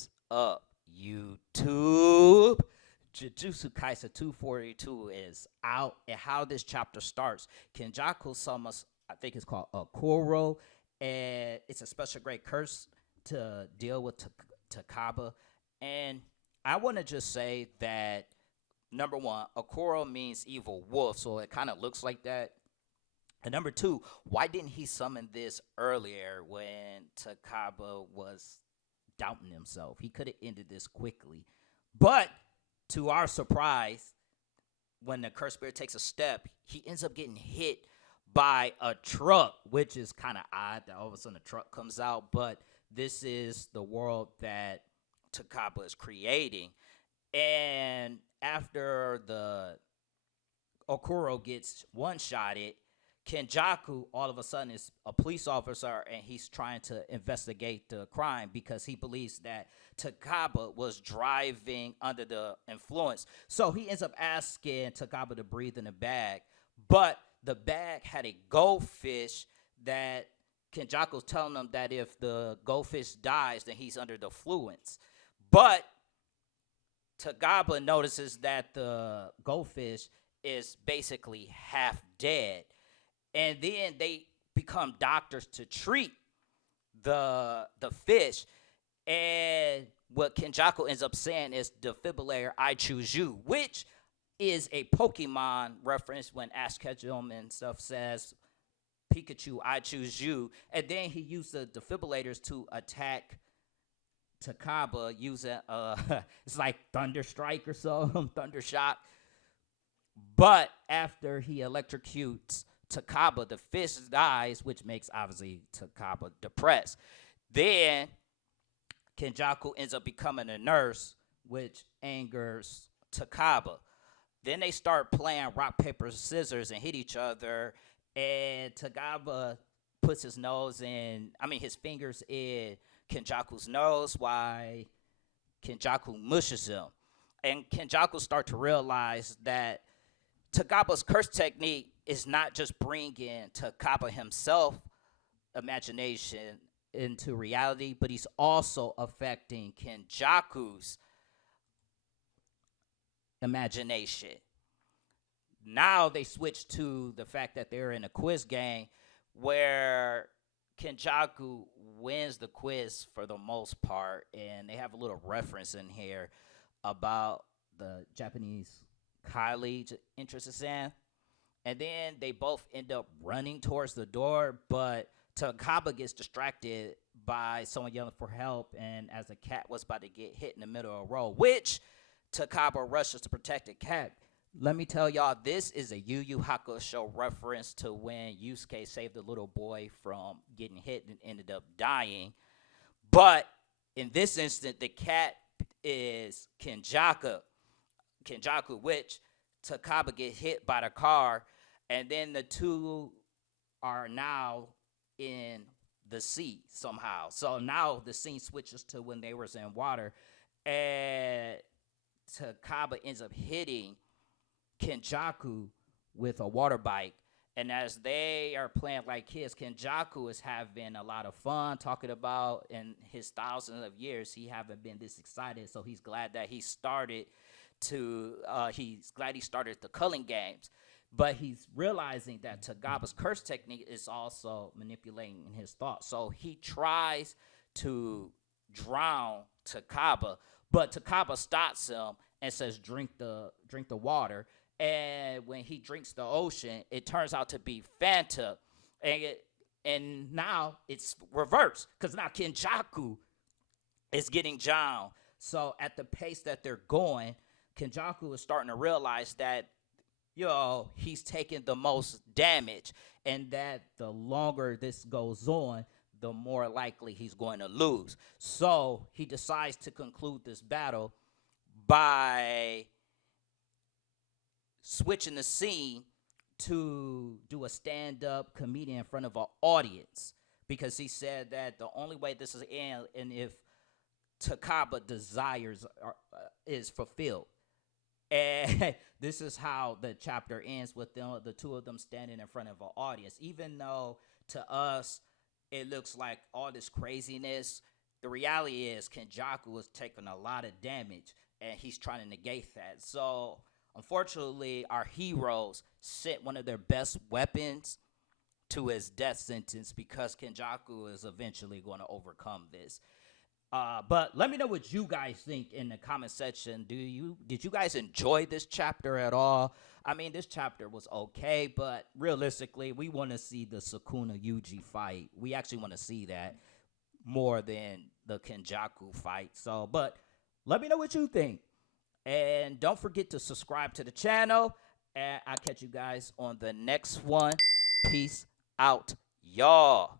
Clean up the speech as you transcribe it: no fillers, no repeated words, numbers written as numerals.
Is up, YouTube? Jujutsu Kaisen 242 is out, and how this chapter starts. Kenjaku summons, I think it's called Akuro, and it's a special great curse to deal with Takaba. And I want to just say that number one, Akuro means evil wolf, so it kind of looks like that. And number two, why didn't he summon this earlier when Takaba was doubting himself? He could have ended this quickly. But to our surprise, when the cursed spirit takes a step, he ends up getting hit by a truck, which is kind of odd that all of a sudden a truck comes out. But this is the world that Takaba is creating. And after the Okuro gets one-shotted, Kenjaku all of a sudden is a police officer and he's trying to investigate the crime because he believes that Takaba was driving under the influence. So he ends up asking Takaba to breathe in a bag, but the bag had a goldfish that Kenjaku's telling him that if the goldfish dies, then he's under the influence. But Takaba notices that the goldfish is basically half dead. And then they become doctors to treat the fish. And what Kenjaku ends up saying is defibrillator, I choose you, which is a Pokemon reference when Ash Ketchum and stuff says Pikachu, I choose you. And then he used the defibrillators to attack Takaba using it's like Thunder Strike or so, Thunder Shock. But after he electrocutes Takaba, the fish dies, which makes obviously Takaba depressed. Then Kenjaku ends up becoming a nurse, which angers Takaba. Then they start playing rock, paper, scissors and hit each other. And Takaba puts his his fingers in Kenjaku's nose while Kenjaku mushes him. And Kenjaku start to realize that Takaba's curse technique is not just bringing Takaba himself imagination into reality, but he's also affecting Kenjaku's imagination. Now they switch to the fact that they're in a quiz game where Kenjaku wins the quiz for the most part, and they have a little reference in here about the Japanese college interested in. And then they both end up running towards the door, but Takaba gets distracted by someone yelling for help, and as the cat was about to get hit in the middle of the road, which Takaba rushes to protect the cat. Let me tell y'all, this is a Yu Yu Hakusho reference to when Yusuke saved the little boy from getting hit and ended up dying. But in this instant, the cat is Kenjaku, which Takaba get hit by the car, and then the two are now in the sea somehow. So now the scene switches to when they was in water, and Takaba ends up hitting Kenjaku with a water bike. And as they are playing like kids, Kenjaku is having a lot of fun talking about in his thousands of years he haven't been this excited. So he's glad that he started the culling games. But he's realizing that Tagaba's curse technique is also manipulating his thoughts. So he tries to drown Takaba, but Takaba stops him and says, drink the water. And when he drinks the ocean, it turns out to be Fanta. And now it's reversed because now Kenjaku is getting drowned. So at the pace that they're going, Kenjaku is starting to realize that, he's taking the most damage, and that the longer this goes on, the more likely he's going to lose. So he decides to conclude this battle by switching the scene to do a stand-up comedian in front of an audience, because he said that the only way this is end and if Takaba desires is fulfilled. And this is how the chapter ends, with the two of them standing in front of an audience. Even though to us it looks like all this craziness, the reality is Kenjaku is taking a lot of damage and he's trying to negate that. So unfortunately, our heroes sent one of their best weapons to his death sentence because Kenjaku is eventually going to overcome this. But let me know what you guys think in the comment section. Did you guys enjoy this chapter at all? I mean, this chapter was okay, but realistically, we want to see the Sukuna Yuji fight. We actually want to see that more than the Kenjaku fight. So, but let me know what you think. And don't forget to subscribe to the channel. And I'll catch you guys on the next one. Peace out, y'all.